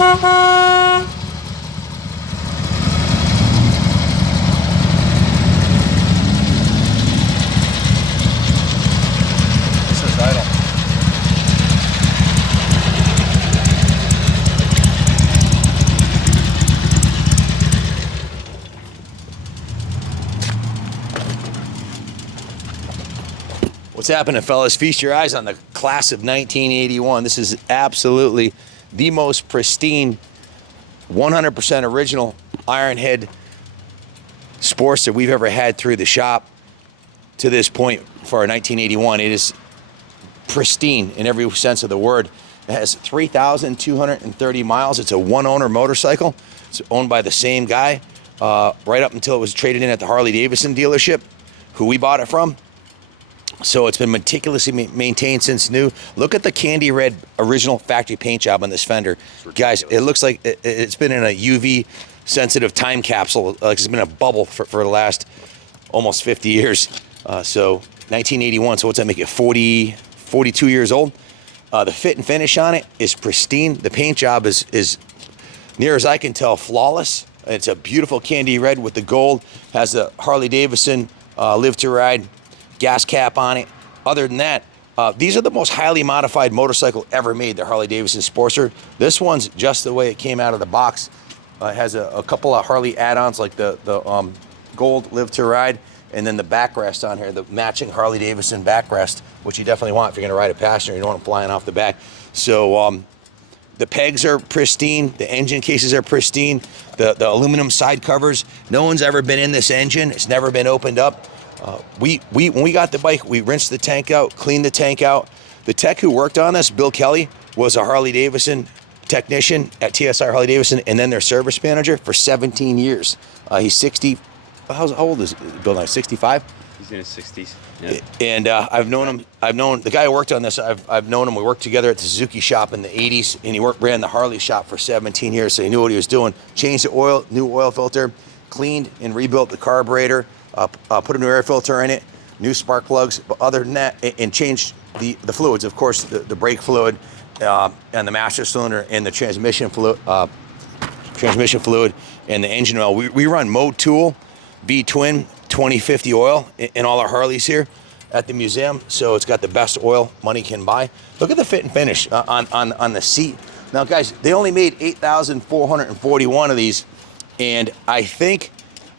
This is idle. What's happening, fellas? Feast your eyes on the class of 1981. This is absolutely the most pristine, 100% original Ironhead Sportster we've ever had through the shop to this point for our 1981. It is pristine in every sense of the word. It has 3,230 miles. It's a one-owner motorcycle. It's owned by the same guy right up until it was traded in at the Harley Davidson dealership, who we bought it from. So it's been meticulously maintained since new. Look at the candy red original factory paint job on this fender. Guys, it looks like it's been in a UV sensitive time capsule. Like it's been a bubble for the last almost 50 years. So 1981, so what's that make it, 42 years old? The fit and finish on it is pristine. The paint job is near as I can tell, flawless. It's a beautiful candy red with the gold. Has the Harley Davidson Live to Ride gas cap on it. Other than that, these are the most highly modified motorcycle ever made, the Harley Davidson Sportster. This one's just the way it came out of the box. It has a couple of Harley add-ons like the gold Live to Ride, and then the backrest on here, the matching Harley Davidson backrest, which you definitely want if you're gonna ride a passenger. You don't want them flying off the back. So the pegs are pristine, the engine cases are pristine, the aluminum side covers. No one's ever been in this engine. It's never been opened up. When we got the bike, we rinsed the tank out, cleaned the tank out. The tech who worked on this, Bill Kelly, was a Harley Davidson technician at TSI Harley Davidson and then their service manager for 17 years. He's 60, how old is Bill now, 65? He's in his 60s. Yeah. And I've known the guy who worked on this, I've known him. We worked together at the Suzuki shop in the 80s, and he ran the Harley shop for 17 years, so he knew what he was doing. Changed the oil, new oil filter, cleaned and rebuilt the carburetor, put a new air filter in it, new spark plugs, but other than that, and changed the fluids, of course, the brake fluid and the master cylinder and the transmission fluid and the engine oil. We run Motul V-Twin 2050 oil in all our Harleys here at the museum, so it's got the best oil money can buy. Look at the fit and finish on the seat. Now, guys, they only made 8,441 of these, and I think,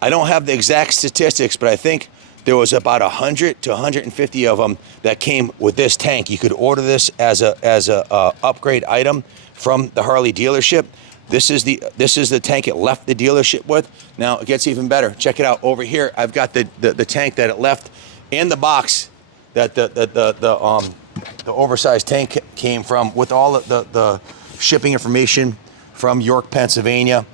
I don't have the exact statistics, but I think there was about 100 to 150 of them that came with this tank. You could order this as a upgrade item from the Harley dealership. This is the tank it left the dealership with. Now it gets even better. Check it out over here. I've got the tank that it left in the box that the oversized tank came from, with all the shipping information from York, Pennsylvania.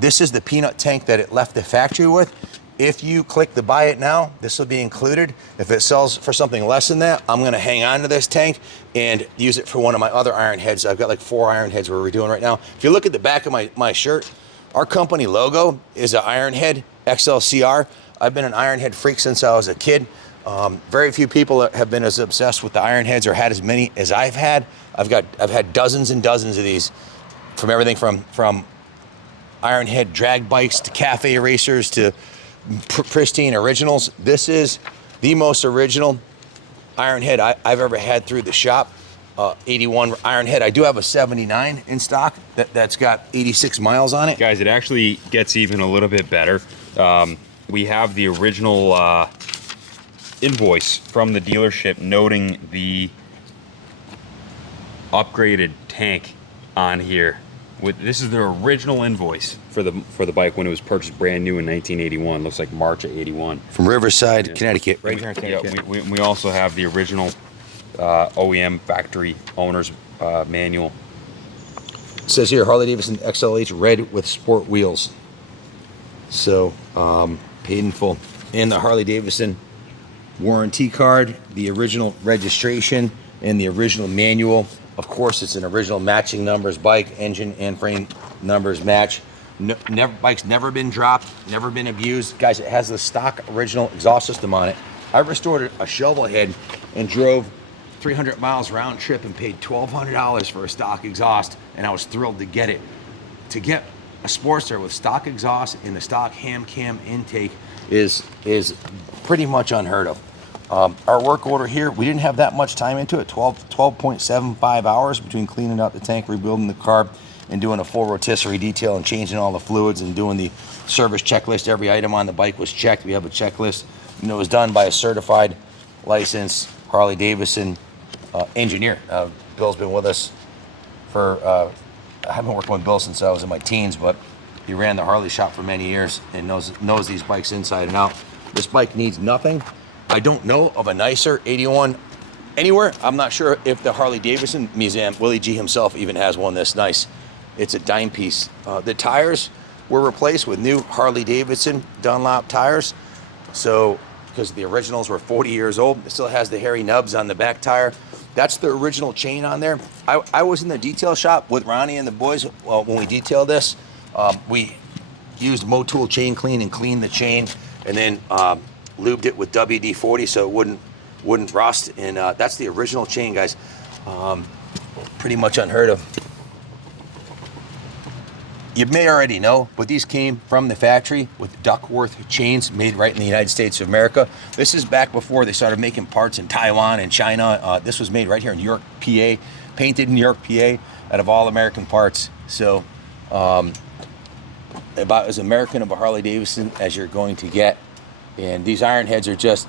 This is the peanut tank that it left the factory with. If you click the buy it now, this will be included. If it sells for something less than that, I'm gonna hang on to this tank and use it for one of my other iron heads. I've got like 4 iron heads we're doing right now. If you look at the back of my shirt, our company logo is an Ironhead XLCR. I've been an Ironhead freak since I was a kid. Very few people have been as obsessed with the Ironheads or had as many as I've had. I've had dozens and dozens of these, from everything from Ironhead drag bikes to cafe racers to pristine originals. This is the most original Ironhead I've ever had through the shop. 81 Ironhead. I do have a 79 in stock that's got 86 miles on it. Guys, it actually gets even a little bit better. We have the original invoice from the dealership noting the upgraded tank on here. This is the original invoice for the bike when it was purchased brand new in 1981. Looks like March of 81. From Riverside, Yeah. Connecticut. Right here in Connecticut. Yeah, we also have the original OEM factory owner's manual. It says here, Harley Davidson XLH red with sport wheels. So, paid in full. And the Harley Davidson warranty card, the original registration, and the original manual. Of course, it's an original matching numbers bike. Engine and frame numbers match. Bike's never been dropped, never been abused. Guys, it has the stock original exhaust system on it. I restored a shovel head and drove 300 miles round trip and paid $1,200 for a stock exhaust, and I was thrilled to get it. To get a Sportster with stock exhaust and the stock ham cam intake is pretty much unheard of. Our work order here, we didn't have that much time into it, 12.75 hours between cleaning out the tank, rebuilding the carb, and doing a full rotisserie detail and changing all the fluids and doing the service checklist. Every item on the bike was checked. We have a checklist. And it was done by a certified, licensed Harley Davidson engineer. Bill's been with us for, I haven't worked with Bill since I was in my teens, but he ran the Harley shop for many years and knows these bikes inside and out. This bike needs nothing. I don't know of a nicer 81 anywhere. I'm not sure if the Harley Davidson Museum, Willie G himself, even has one this nice. It's a dime piece. The tires were replaced with new Harley Davidson Dunlop tires. So, because the originals were 40 years old, it still has the hairy nubs on the back tire. That's the original chain on there. I was in the detail shop with Ronnie and the boys when we detailed this. We used Motul chain clean and cleaned the chain, and then lubed it with WD-40 so it wouldn't rust. And that's the original chain, guys. Pretty much unheard of. You may already know, but these came from the factory with Duckworth chains made right in the United States of America. This is back before they started making parts in Taiwan and China. This was made right here in New York, PA, painted in New York, PA, out of all American parts. So about as American of a Harley Davidson as you're going to get. And these iron heads are just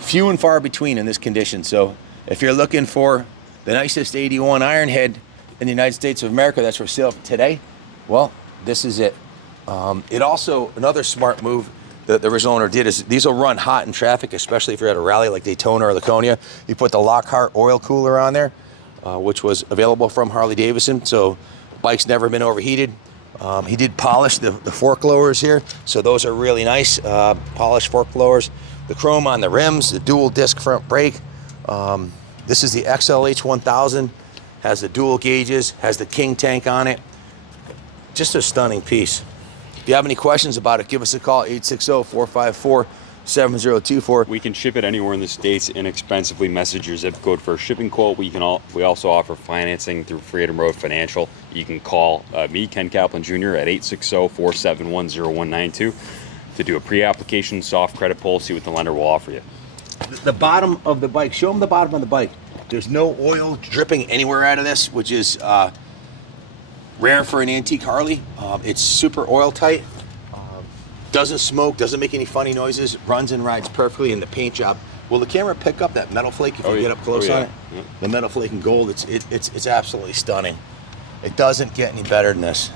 few and far between in this condition. So if you're looking for the nicest 81 iron head in the United States of America that's for sale today, well, this is it. It also, another smart move that the original owner did is these will run hot in traffic, especially if you're at a rally like Daytona or Laconia. You put the Lockhart oil cooler on there, which was available from Harley Davidson, so the bike's never been overheated. He did polish the fork lowers here, so those are really nice, polished fork lowers. The chrome on the rims, the dual disc front brake. This is the XLH 1000, has the dual gauges, has the King tank on it. Just a stunning piece. If you have any questions about it, give us a call, 860-454-7024. We can ship it anywhere in the States inexpensively. Message your zip code for a shipping quote. We also offer financing through Freedom Road Financial. You can call me, Ken Kaplan Jr. at 860-471-0192 to do a pre-application soft credit pull, see what the lender will offer you. The bottom of the bike, show them the bottom of the bike. There's no oil dripping anywhere out of this, which is rare for an antique Harley. It's super oil tight, doesn't smoke, doesn't make any funny noises, runs and rides perfectly in the paint job. Will the camera pick up that metal flake if you get up close on it? Yeah. The metal flake in gold, it's absolutely stunning. It doesn't get any better than this.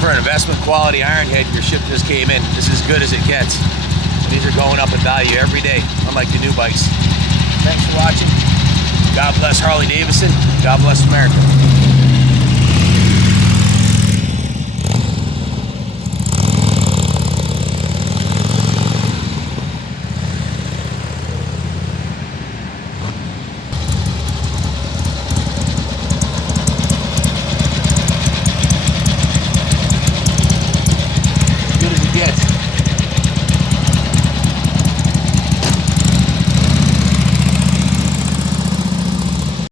For an investment quality iron head, your ship just came in. This is as good as it gets. These are going up in value every day, unlike the new bikes. Thanks for watching. God bless Harley Davidson. God bless America.